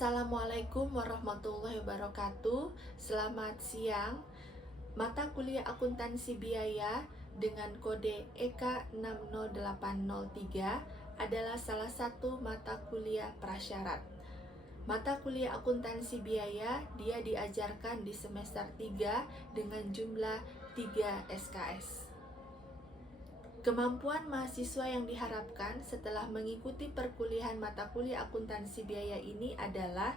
Assalamualaikum warahmatullahi wabarakatuh. Selamat siang. Mata kuliah akuntansi biaya dengan kode EK60803 adalah salah satu mata kuliah prasyarat. Mata kuliah akuntansi biaya dia diajarkan di semester 3 dengan jumlah 3 SKS. Kemampuan mahasiswa yang diharapkan setelah mengikuti perkuliahan mata kuliah akuntansi biaya ini adalah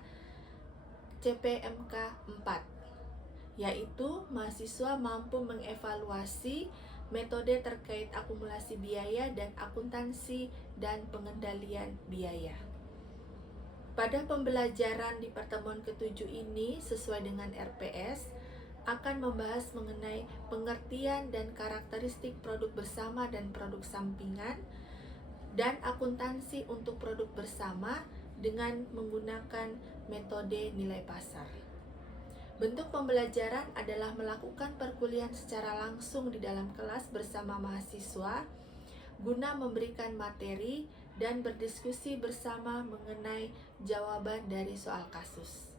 CPMK 4, yaitu mahasiswa mampu mengevaluasi metode terkait akumulasi biaya dan akuntansi dan pengendalian biaya. Pada pembelajaran di pertemuan ke-7 ini sesuai dengan RPS akan membahas mengenai pengertian dan karakteristik produk bersama dan produk sampingan dan akuntansi untuk produk bersama dengan menggunakan metode nilai pasar. Bentuk pembelajaran adalah melakukan perkuliahan secara langsung di dalam kelas bersama mahasiswa guna memberikan materi dan berdiskusi bersama mengenai jawaban dari soal kasus.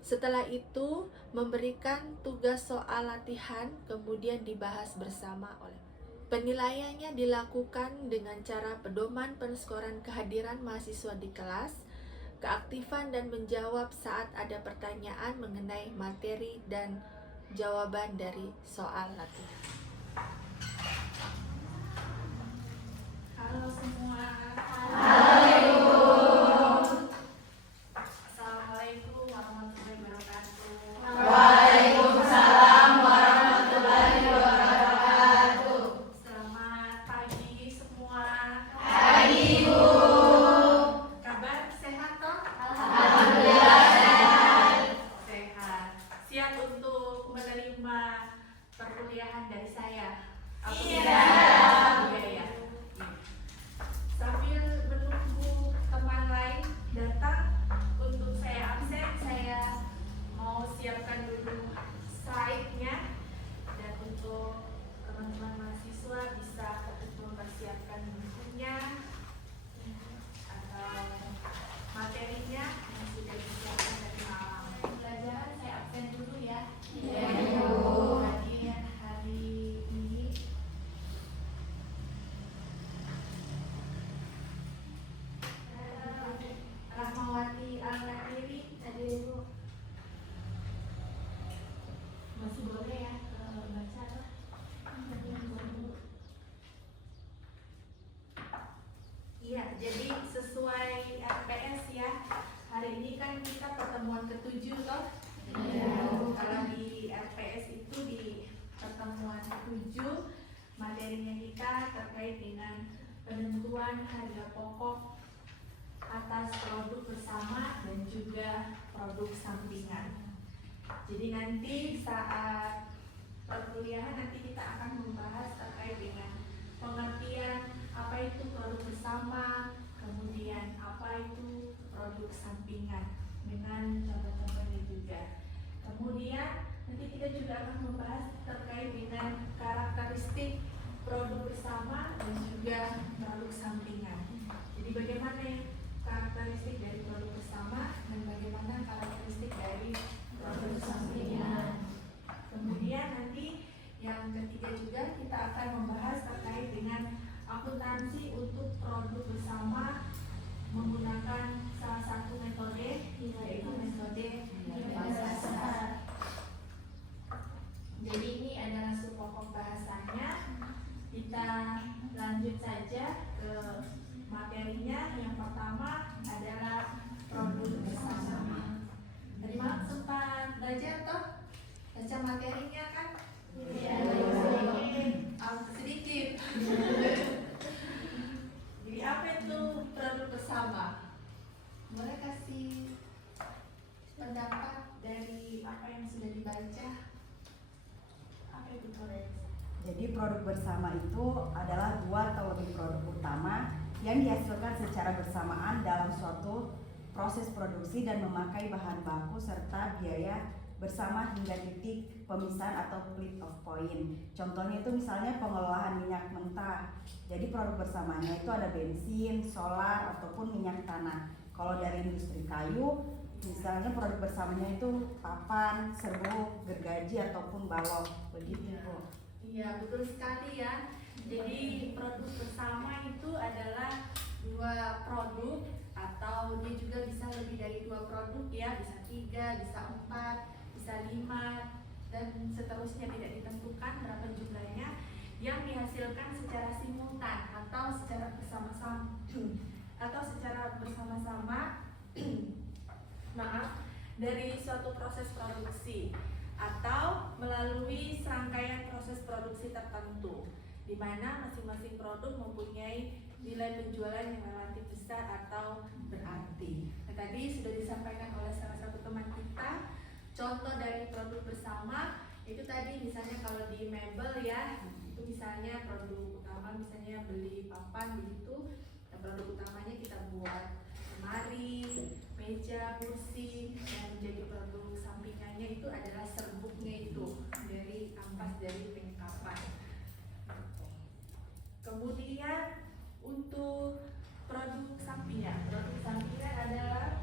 Setelah itu, memberikan tugas soal latihan, kemudian dibahas bersama oleh. Penilaiannya dilakukan dengan cara pedoman penskoran kehadiran mahasiswa di kelas, keaktifan dan menjawab saat ada pertanyaan mengenai materi dan jawaban dari soal latihan. Halo semua. Perkuliahan dari saya. Iya. Ya. Sambil menunggu teman lain datang untuk saya absen, saya mau siapkan dulu slide-nya, dan untuk teman-teman mahasiswa bisa mempersiapkan bukunya atau materinya yang sudah disiapkan dari malam. Pelajaran saya absen dulu ya. Iya. Masih boleh ya baca apa? Iya, jadi sesuai RPS ya. Hari ini kan kita pertemuan ke-7 toh. Kalau di RPS itu di pertemuan ke-7 materinya kita terkait dengan penentuan harga pokok atas produk bersama dan juga produk sampingan. Jadi nanti saat perkuliahan nanti kita akan membahas terkait dengan pengertian apa itu produk bersama, kemudian apa itu produk sampingan dengan contoh-contohnya juga. Kemudian nanti kita juga akan membahas terkait dengan karakteristik produk bersama dan juga produk sampingan. Jadi bagaimana karakteristik dari produk bersama dan bagaimana karakteristik dari produk sampingan. Kemudian nanti yang ketiga juga kita akan membahas terkait dengan akuntansi untuk produk bersama menggunakan salah satu metode, yaitu metode nilai pasar. Jadi ini adalah pokok bahasannya. Kita lanjut saja ke materinya. Yang pertama adalah produk bersama. Tadi malam sempat belajar toh? Baca materinya kan? Iya. Sedikit. Jadi apa itu produk bersama? Boleh kasih pendapat dari apa yang sudah dibaca? Apa itu produk? Jadi produk bersama itu adalah dua atau lebih produk utama yang dihasilkan secara bersamaan dalam suatu proses produksi dan memakai bahan baku serta biaya bersama hingga titik pemisahan atau split of point. Contohnya itu misalnya pengolahan minyak mentah. Jadi produk bersamanya itu ada bensin, solar, ataupun minyak tanah. Kalau dari industri kayu Misalnya produk bersamanya itu papan, serbuk, gergaji ataupun balok, begitu Iya. Bu. Iya, betul sekali ya. Jadi produk bersama itu adalah dua produk atau dia juga bisa lebih dari dua produk ya, bisa 3, bisa 4, bisa 5 dan seterusnya, tidak ditentukan berapa jumlahnya, yang dihasilkan secara simultan atau secara bersama-sama maaf, dari suatu proses produksi atau melalui serangkaian proses produksi tertentu, di mana masing-masing produk mempunyai nilai penjualan yang relatif besar atau berarti. Nah, tadi sudah disampaikan oleh salah satu teman kita, contoh dari produk bersama itu tadi misalnya kalau di mebel ya, itu misalnya produk utama misalnya beli papan begitu, dan produk utamanya kita buat lemari, meja, kursi, yang menjadi produk sampingannya itu adalah serbuknya itu dari ampas dari pengkapan. Kemudian untuk produk sampingan adalah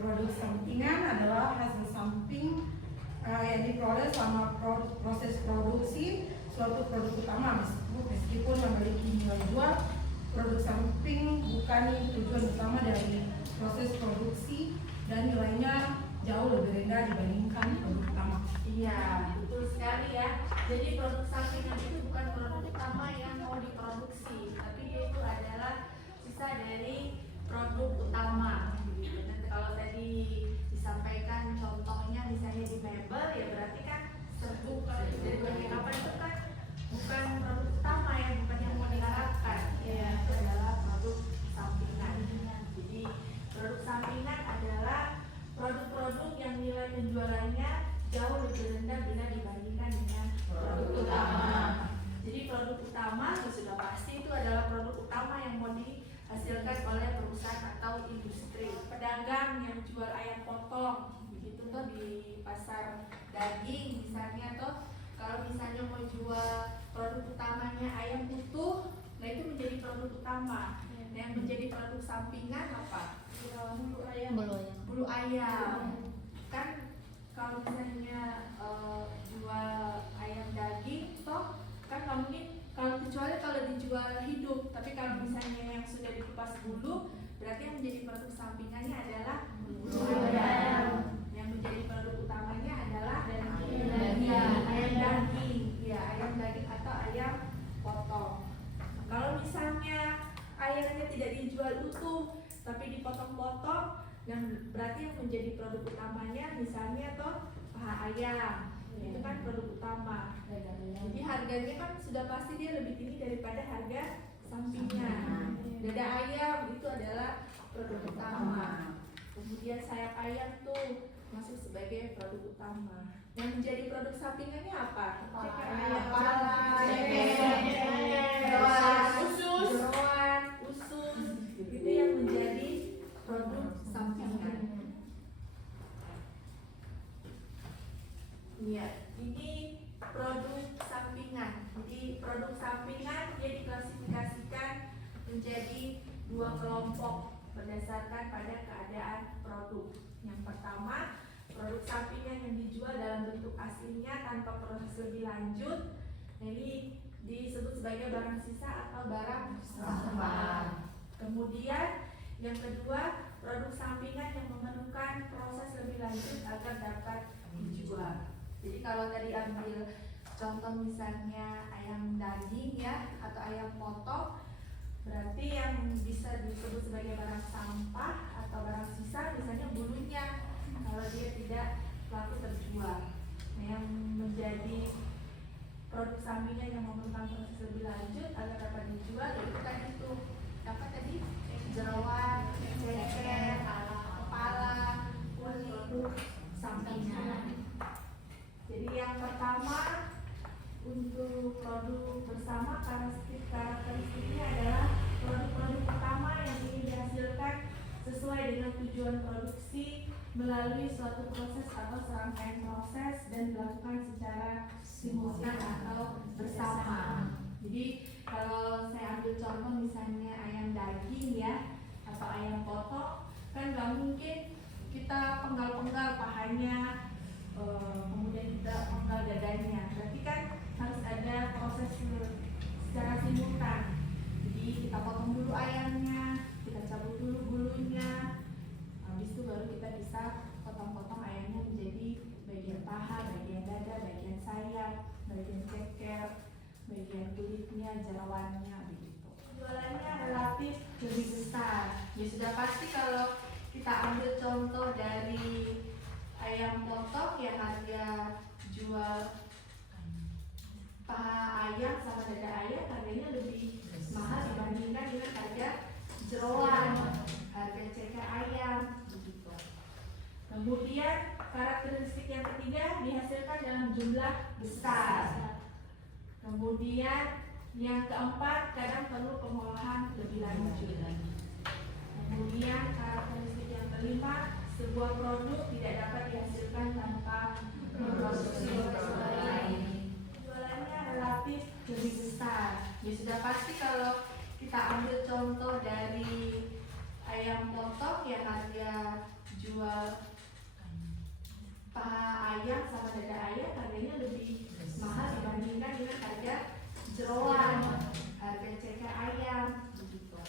Produk sampingan adalah hasil samping yang diperoleh selama proses produksi suatu produk utama, meskipun memiliki nilai jual. Produk samping bukan tujuan utama dari proses produksi dan nilainya jauh lebih rendah dibandingkan produk utama. Iya, betul sekali ya. Jadi produk sampingan itu bukan produk utama yang mau diproduksi, tapi dia itu adalah sisa dari produk utama. Begitu. Nanti kalau tadi disampaikan contohnya misalnya di mebel, ya berarti kan serbuk kalau dari bagian apa itu kan bukan produk utama ya, bukan yang mau diharapkan. Ya, itu adalah produk sampingan. Jadi produk sampingan adalah produk-produk yang nilai penjualannya jauh lebih rendah bila dibandingkan dengan produk utama. Jadi produk utama sudah pasti itu adalah produk utama yang mau dihasilkan oleh perusahaan atau industri. Pedagang yang jual ayam potong, begitu tuh di pasar daging misalnya, tuh kalau misalnya mau jual produk utamanya ayam utuh, nah itu menjadi produk utama. Yang menjadi produk sampingan apa? Bulu ayam. Kan kalau misalnya jual ayam daging, toh kan nggak mungkin kecuali kalau dijual hidup. Tapi kalau misalnya yang sudah dikupas bulu, berarti yang menjadi produk sampingannya adalah bulu ayam. Yang menjadi produk utamanya adalah ayam daging, ya ayam daging atau ayam potong. Kalau misalnya ayamnya tidak dijual utuh, tapi dipotong-potong, dan berarti yang menjadi produk utamanya misalnya toh paha ayam, itu kan produk utama. Jadi harganya kan sudah pasti dia lebih tinggi daripada harga sampingan. Dada ayam itu adalah produk utama. Kemudian sayap ayam tuh masuk sebagai produk utama. Yang menjadi produk sampingannya apa? Kepala, jeroan, usus, itu yang menjadi produk sampingan. Iya, ini produk sampingan. Jadi produk sampingan dia diklasifikasikan menjadi dua kelompok berdasarkan pada keadaan produk. Yang pertama, produk sampingan yang dijual dalam bentuk aslinya tanpa proses lebih lanjut. Nah, ini disebut sebagai barang sisa atau barang sampah. Kemudian yang kedua, produk sampingan yang memerlukan proses lebih lanjut agar dapat dijual. Jadi kalau tadi ambil contoh misalnya ayam daging ya atau ayam potong, berarti yang bisa disebut sebagai barang sampah atau barang sisa misalnya bulunya, kalau dia tidak laku terjual. Nah, yang menjadi produk sampingan yang memerlukan proses lebih lanjut agar dapat dijual yaitu kan itu apa tadi, jeroan, ceker, kepala, kulit, sampingan. Jadi yang pertama untuk produk bersama, karakteristiknya adalah produk-produk utama yang ingin dihasilkan sesuai dengan tujuan produksi melalui suatu proses atau serangkaian proses dan dilakukan secara simultan atau bersama. Jadi kalau saya ambil contoh contoh misalnya ayam daging ya, atau ayam potong, kan nggak mungkin kita penggal-penggal pahanya, kemudian kita penggal dadanya. Berarti kan harus ada proses secara simultan. Jadi kita potong dulu ayamnya, kita cabut dulu bulunya, habis itu baru kita bisa potong-potong ayamnya menjadi bagian paha, bagian dada, bagian sayap, bagian ceker, bagian kulitnya, jerawannya, begitu. Jualannya relatif lebih besar. Ya sudah pasti kalau kita ambil contoh dari ayam potong, ya harga jual paha ayam sama dada ayam harganya lebih mahal dibandingkan dengan harga jeroan, harga ceker ayam, begitu. Kemudian karakteristik yang ketiga dihasilkan dalam jumlah besar. Kemudian yang keempat kadang perlu pengolahan lebih lanjut. Kemudian karakteristik yang kelima, sebuah produk tidak dapat dihasilkan tanpa memproduksi produk lain. Jualannya relatif lebih besar. Ya sudah pasti kalau kita ambil contoh dari ayam potong, ya harga jual paha ayam sama dada ayam harganya lebih mahal dibandingkan dengan harga jeroan, harga ceker ayam, begitu.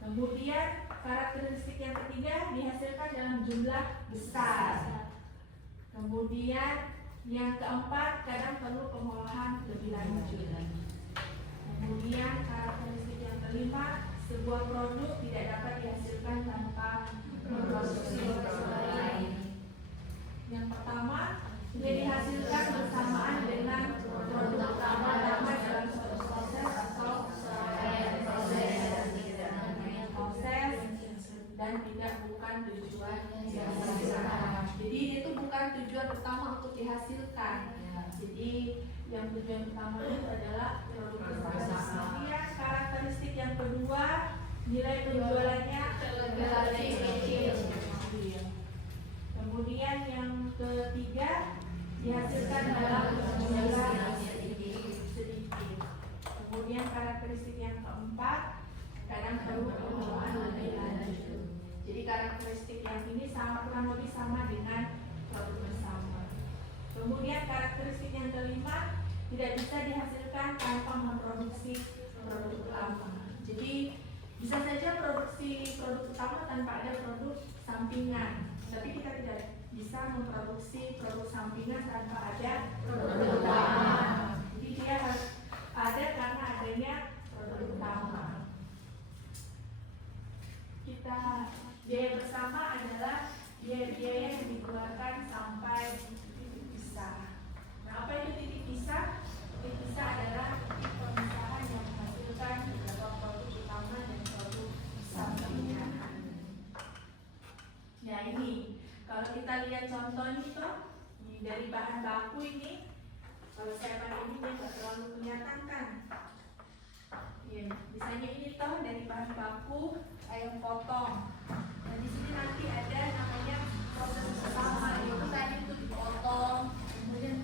Kemudian karakteristik yang ketiga dihasilkan dalam jumlah besar. Kemudian yang keempat kadang perlu pengolahan lebih lanjut. Kemudian karakteristik yang kelima, sebuah produk tidak dapat dihasilkan tanpa memproduksi produk lain. Yang pertama, dia dihasilkan bersamaan dengan produk utama dalam suatu proses atau proses dan tidak bukan tujuan dihasilkan. Jadi itu bukan tujuan utama untuk dihasilkan. Jadi yang tujuan utama itu adalah produk bersama. Kemudian karakteristik yang kedua, nilai penjualannya relatif kecil. Kemudian yang ketiga, dihasilkan dalam jumlah sedikit. Kemudian karakteristik yang keempat, kadang perlu pengolahan lebih lanjut. Jadi karakteristik yang ini kurang lebih sama dengan produk bersama. Kemudian karakteristik yang kelima, tidak bisa dihasilkan tanpa memproduksi produk utama. Jadi bisa saja produksi produk utama tanpa ada produk sampingan, tapi kita tidak bisa memproduksi produk sampingan tanpa ada produk utama. Jadi dia harus ada karena adanya produk utama. Kita biaya bersama adalah biaya-biaya yang dikeluarkan sampai titik pisah. Nah, apa itu titik pisah? Titik pisah adalah titik pemisahan yang menghasilkan beberapa produk utama dan produk sampingan. Nah ini, kalau kita lihat contohnya itu dari bahan baku ini, kalau saya pakai ini dia nggak terlalu kelihatan kan? Ya, misalnya ini toh dari bahan baku ayam potong. Nah di sini nanti ada namanya proses pertama, yaitu tadi itu dipotong, kemudian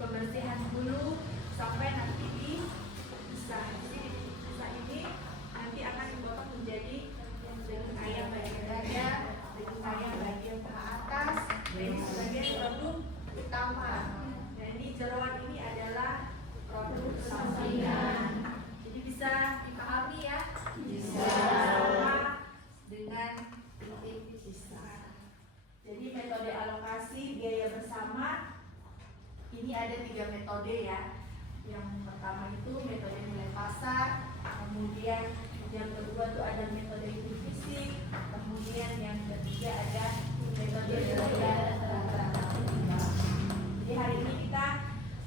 pembersihan bulu sampai nanti dipisah. Jadi dipisah ini nanti akan dipotong menjadi daging ayam bagian dada, daging ayam bagian paha atas, dan ini sebagai produk utama. Dan ini jeroan ini adalah produk sampingan. Jadi bisa dipahami ya? Bisa. Dengan titik pisah. Jadi metode alokasi biaya bersama ini ada 3 metode ya. Yang pertama itu metode nilai pasar, kemudian yang kedua itu ada metode hitung fisik, kemudian yang ketiga ada metode rata-rata. Jadi hari ini kita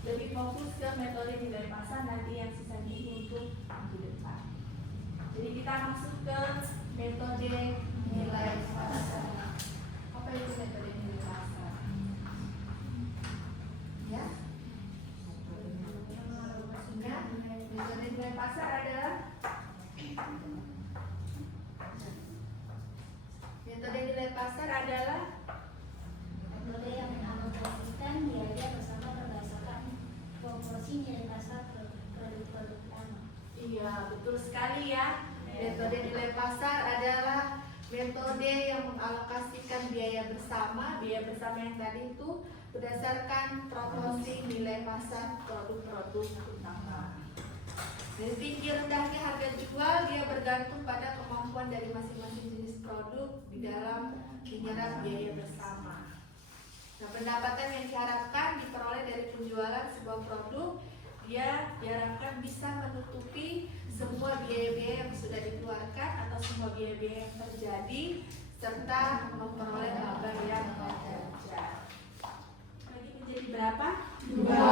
lebih fokus ke metode nilai pasar, nanti yang sisanya ini untuk minggu depan. Jadi kita masuk ke metode nilai pasar. Apa itu metode nilai pasar? Ya? Metode nilai pasar adalah metode yang mengalokasikan biaya bersama berdasarkan proporsi nilai pasar produk utama. Iya, Ya, betul sekali ya. Metode nilai pasar adalah metode yang mengalokasikan biaya bersama. Biaya bersama yang tadi itu berdasarkan proporsi nilai pasar produk-produk utama. Dari tinggi rendahnya harga jual dia bergantung pada kemampuan dari masing-masing jenis produk di dalam menyerap biaya bersama. Nah, pendapatan yang diharapkan diperoleh dari penjualan sebuah produk, dia diharapkan bisa menutupi semua biaya-biaya yang sudah dikeluarkan atau semua biaya-biaya yang terjadi serta memperoleh laba yang wajar. Bagi menjadi berapa? Dua.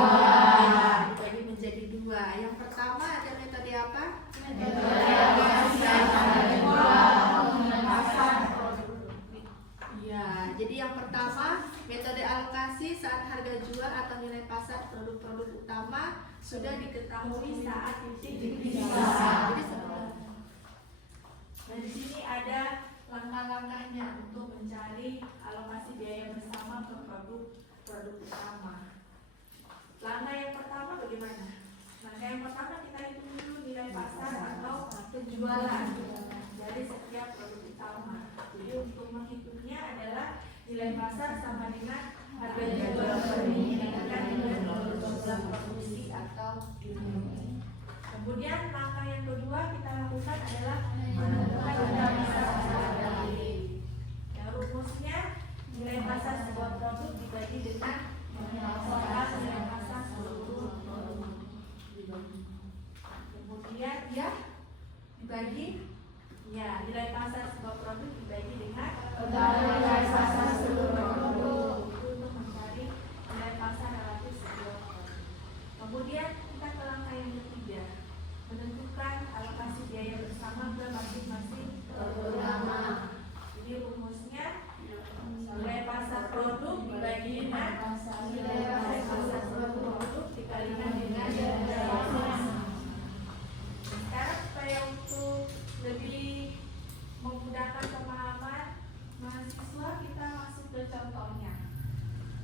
Dibagi menjadi dua. Yang pertama ada metode apa? Metode ya, jadi yang pertama metode alokasi saat harga jual atau nilai pasar produk-produk utama sudah diketahui saat titik bisa. Jadi sebenarnya, nah di sini ada langkah-langkahnya untuk mencari alokasi biaya bersama ke produk utama. Langkah yang pertama bagaimana? Langkah yang pertama kita hitung dulu nilai pasar atau penjualan dari setiap produk utama. Jadi untuk menghitungnya adalah nilai pasar sama dengan harga jual per unit dikalikan dengan jumlah produksi atau unit. Kemudian langkah yang kedua kita lakukan adalah menentukan nilai pasar secara unit. Ya, rumusnya nilai pasar sebuah produk dibagi dengan nilai pasar seluruh produk. Kemudian ya dibagi ya nilai pasar sebuah produk dibagi dengan nilai pasar seluruh produk untuk mencari nilai pasar relatif sebuah produk. Kemudian kita ke langkah yang ketiga, menentukan alokasi biaya bersama ke masing-masing produk utama. Jadi rumusnya nilai pasar produk dibagi dengan nilai pasar seluruh produk dikalikan dengan nilai pasar. Sekarang supaya untuk lebih memudahkan pemahaman mahasiswa, kita masuk ke contohnya.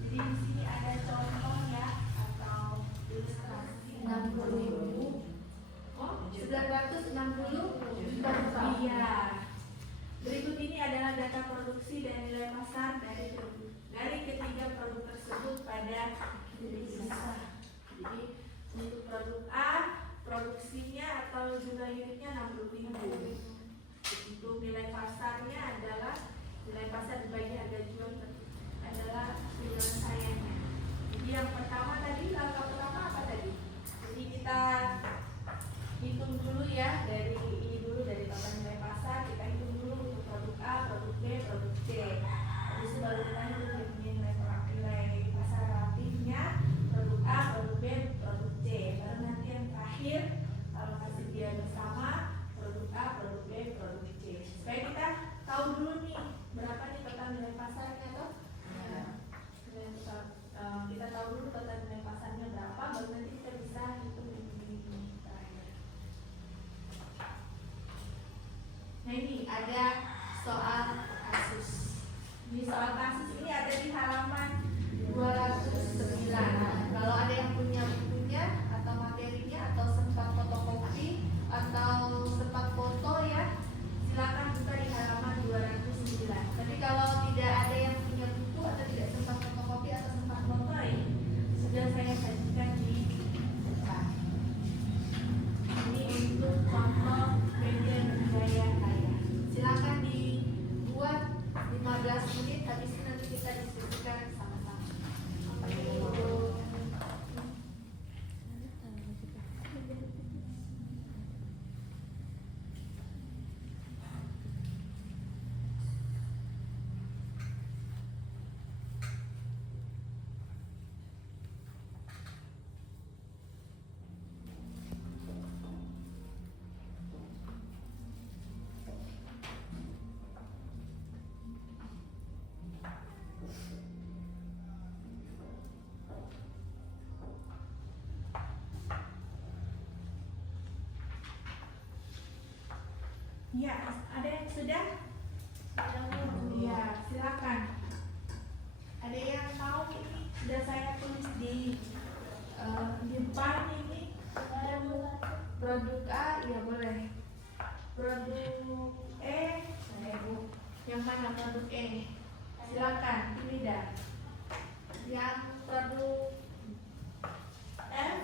Jadi di sini ada contoh ya atau ilustrasi 60.000. Oh, 960 juta rupiah. Berikut ini adalah data produksi dan nilai pasar dari ketiga produk tersebut pada titik bisa. Jadi untuk produk A produksinya atau jumlah unitnya 60.000. Untuk nilai pasarnya adalah nilai pasar dibagi harga jual adalah penyelesaiannya. Jadi yang pertama tadi, langkah pertama apa tadi? Jadi kita hitung dulu ya dari ini dulu, dari total nilai pasar kita hitung dulu untuk produk A, produk B, produk C. Habis itu baru kita hitung nilai pasar relatifnya produk A, produk B, produk C. Baru nanti yang terakhir alokasi biaya bersama produk A, produk B, produk C. Supaya kita tahu dulu nih berapa nih total nilai pasarnya toh? Ya. Kita tahu dulu total nilai pasarnya berapa, baru nanti kita bisa hitung ini terakhir. Nah ini ada soal kasus. Ini soal kasus ini ada di halaman 209. Kalau ada yang punya bukunya atau materinya atau sempat fotokopi atau sempat foto ya, silakan buka di halaman 209. Tapi kalau tidak ada yang punya buku atau tidak sempat fotokopi atau sempat foto ya, sudah saya sajikan di depan. Ini untuk contoh media budaya kaya. Silakan dibuat 15 menit, habis itu nanti kita diskusikan sama-sama. Ya, ada yang sudah? Ya, silakan. Ada yang tahu ini sudah saya tulis di depan ini produk A, ya Yang mana produk E? Silakan pilih dah. Yang produk F?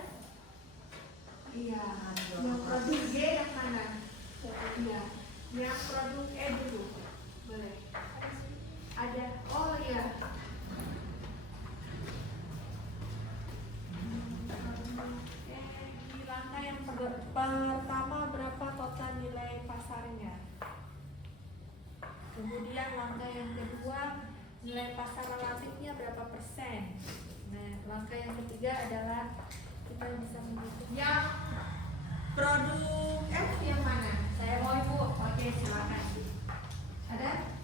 Iya. Yang produk G yang mana? Iya. Yang produk E dulu. Boleh. Ada. Oh iya. Di langkah yang pertama berapa total nilai pasarnya? Kemudian langkah yang kedua nilai pasar relatifnya berapa persen? Nah, langkah yang ketiga adalah kita bisa menghitung yang produk F yang mana? Saya mau Ibu. Oke, silakan. Ada?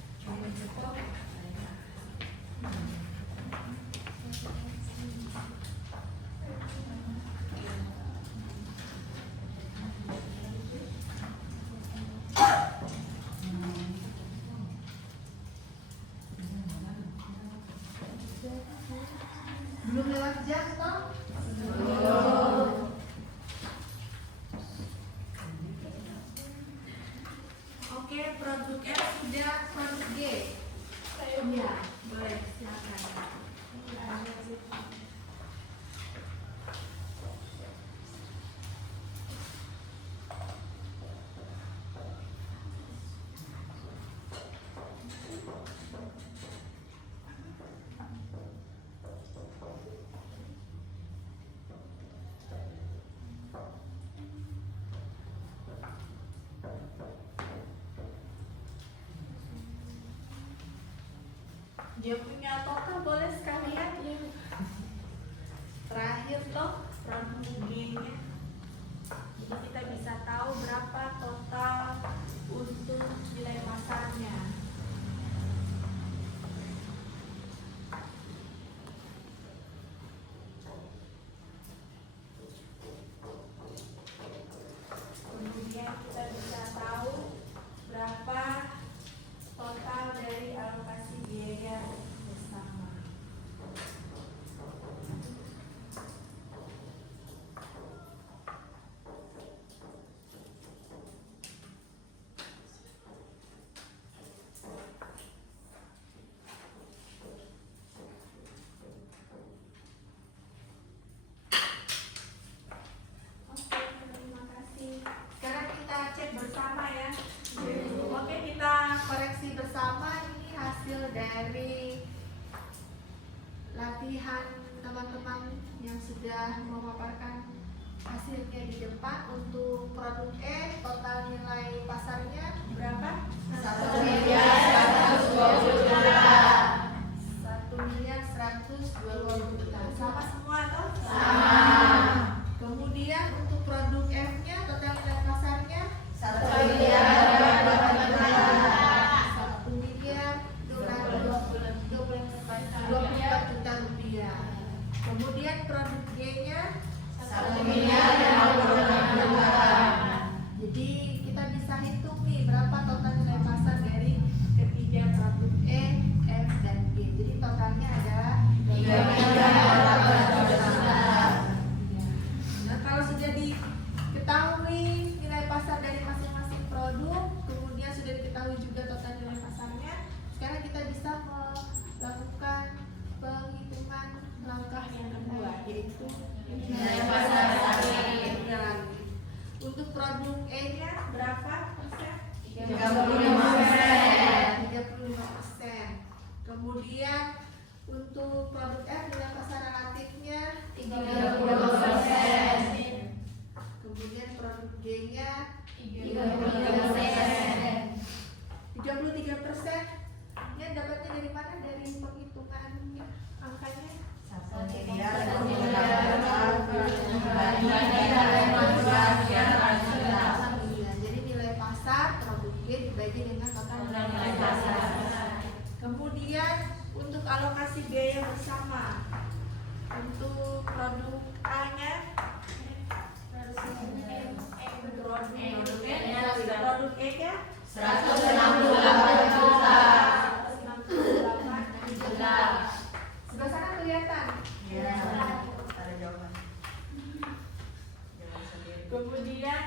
Belum lewat jam toh? Belum. Oke, produk F sudah, produk G. Iya, boleh silakan. Dia punya total boleh sekalian ya. Terakhir toh produk G-nya. Jadi kita bisa tahu berapa total untuk nilai pasarnya. Kemudian kita bisa tahu berapa total dari alokasi biaya bersama. Oke, terima kasih. Sekarang kita cek bersama ya. Oke, kita koreksi bersama. Ini hasil dari latihan teman-teman yang sudah memaparkan hasilnya di depan. Untuk produk E, total nilai pasarnya berapa? 1.120 juta. Sama semua toh? Sama. Kemudian untuk produk F-nya total nilai pasarnya 1.224 juta rupiah. Kemudian produk G-nya 1.056 juta. Jadi kita bisa hitung nih berapa total nilai pasar dari ketiga produk E, F, dan G. Jadi totalnya adalah 3.800 juta. Nah, kalau sudah diketahui nilai pasar dari masing-masing produk, kemudian sudah diketahui juga total nilai pasarnya, sekarang kita bisa melakukan penghitungan langkah yang kedua, yaitu nilai pasar relatif. Untuk produk E-nya berapa persen? 35%. Kemudian untuk produk F nilai pasar relatifnya 30%. Kemudian produk G-nya 33%. 33%. Ini dapatnya dari mana? Dari penghitungan angkanya? Jadi nilai pasar produk G dibagi dengan total nilai pasar. Kemudian untuk alokasi biaya bersama, untuk produk A-nya produk E-nya 168 juta. Sebelah sana kelihatan? Iya. Ada jawaban. Jawaban sendiri. Kemudian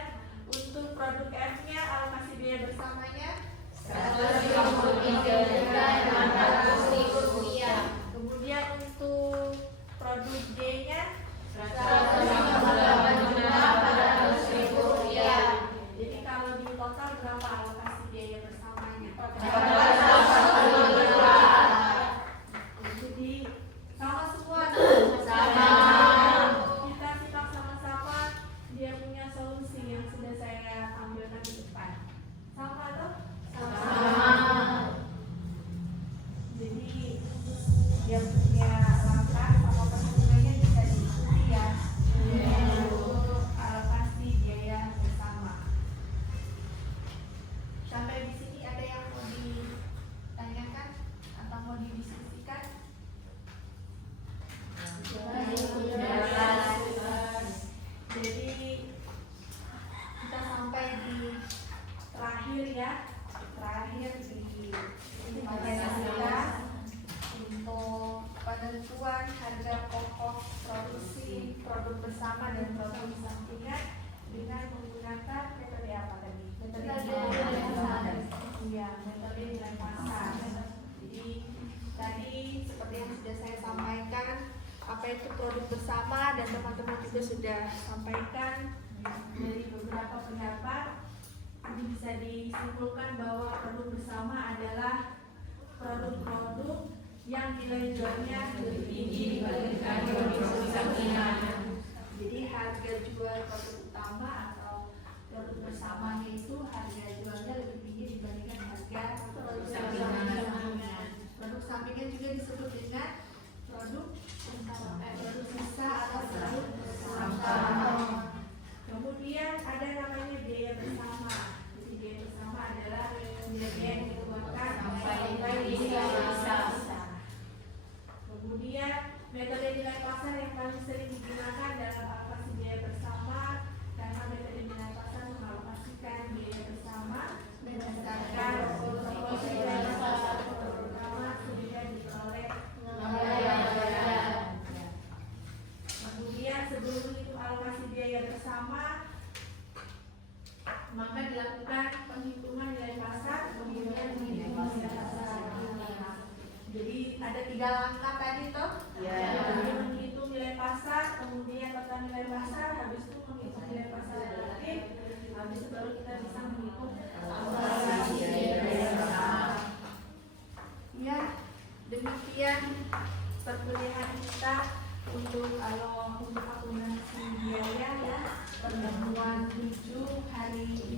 untuk produk F-nya alokasi biaya bersamanya 1 Rp133.800. Kemudian untuk produk D-nya Rp188.400. Jadi kalau di total berapa alokasi biaya bersamanya? Jadi sama semua tuh. Kita simak sama-sama dia punya solusi yang sudah saya tampilkan di depan. Sama tuh? Jadi dia punya langkah sama perhitungannya bisa diikuti ya. Untuk alokasi biaya bersama. Sampai di sini ada yang mau ditanyakan atau mau didiskusikan? Jadi kita sampai di terakhir ya, terakhir di bagian kita untuk penentuan harga pokok produksi produk bersama dan produk sampingan dengan menggunakan metode apa tadi? Metode nilai pasar. Iya, metode nilai pasar. Jadi tadi seperti yang sudah saya sampaikan, apa itu produk bersama dan teman-teman juga sudah sampaikan dari beberapa pendapat. Jadi bisa disimpulkan bahwa produk bersama adalah produk-produk yang nilai jualnya lebih tinggi dibandingkan produk sampingan. Jadi harga jual produk utama atau produk bersamanya itu harga jualnya lebih tinggi dibandingkan harga produk sampingan. Produk sampingan juga disebut dengan produk sisa atau produk bersama. Kemudian ada namanya biaya bersama. Jadi biaya bersama adalah biaya yang dikeluarkan sampai bisa. Kemudian metode nilai pasar yang paling sering digunakan dalam alokasi biaya bersama, karena metode nilai pasar mengalokasikan biaya bersama berdasarkan proporsi nilai pasar terutama sehingga diperoleh kemudian sebelum menghitung alokasi biaya bersama, maka dilakukan penghitungan nilai pasar, kemudian menghitung nilai pasar. Jadi ada 3 langkah tadi toh. Jadi menghitung nilai pasar, kemudian total nilai pasar, habis itu menghitung nilai pasar relatif, habis itu baru kita bisa menghitung alokasi biaya bersama. Ya, demikian perkuliahan kita untuk akuntansi biaya ya, pertemuan 7 hari ini.